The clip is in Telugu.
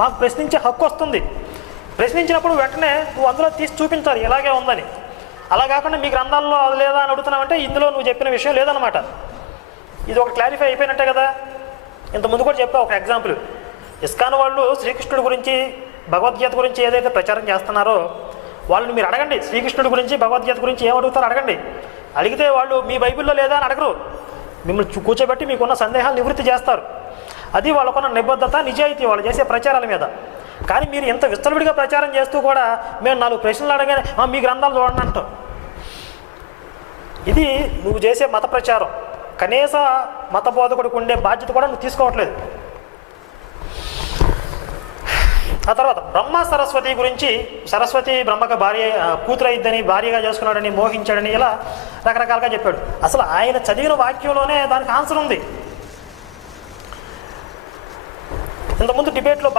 మాకు ప్రశ్నించే హక్కు వస్తుంది. ప్రశ్నించినప్పుడు వెంటనే నువ్వు అందులో తీసి చూపించాలి ఇలాగే ఉందని. అలా కాకుండా మీ గ్రంథాల్లో అది లేదా అని అడుగుతున్నావంటే ఇందులో నువ్వు చెప్పిన విషయం లేదన్నమాట. ఇది ఒక క్లారిఫై అయిపోయినట్టే కదా. ఇంతకుముందు కూడా చెప్పా ఒక ఎగ్జాంపుల్. ఇస్కాన్ వాళ్ళు శ్రీకృష్ణుడి గురించి భగవద్గీత గురించి ఏదైతే ప్రచారం చేస్తున్నారో వాళ్ళని మీరు అడగండి, శ్రీకృష్ణుడి గురించి భగవద్గీత గురించి ఏం అడుగుతారో అడగండి. అడిగితే వాళ్ళు మీ బైబిల్లో లేదా అని అడగరు, మిమ్మల్ని కూర్చోబెట్టి మీకున్న సందేహాలు నివృత్తి చేస్తారు. అది వాళ్ళకున్న నిబద్ధత, నిజాయితీ వాళ్ళు చేసే ప్రచారాల మీద. కానీ మీరు ఇంత విస్తృతంగా ప్రచారం చేస్తూ కూడా మేము 4 ప్రశ్నలు అడగానే మీ గ్రంథాలు చూడండి అంటాం. ఇది నువ్వు చేసే మత ప్రచారం. కనీస మత బోధకుడికి ఉండే బాధ్యత కూడా నువ్వు తీసుకోవట్లేదు. ఆ తర్వాత బ్రహ్మ సరస్వతి గురించి, సరస్వతి బ్రహ్మకు కూతురు అయిద్దని, భార్యగా చేసుకున్నాడని, మోహించాడని, ఇలా రకరకాలుగా చెప్పాడు. అసలు ఆయన చదివిన వాక్యంలోనే దానికి ఆన్సర్ ఉంది. ఇంతకుముందు డిబేట్లో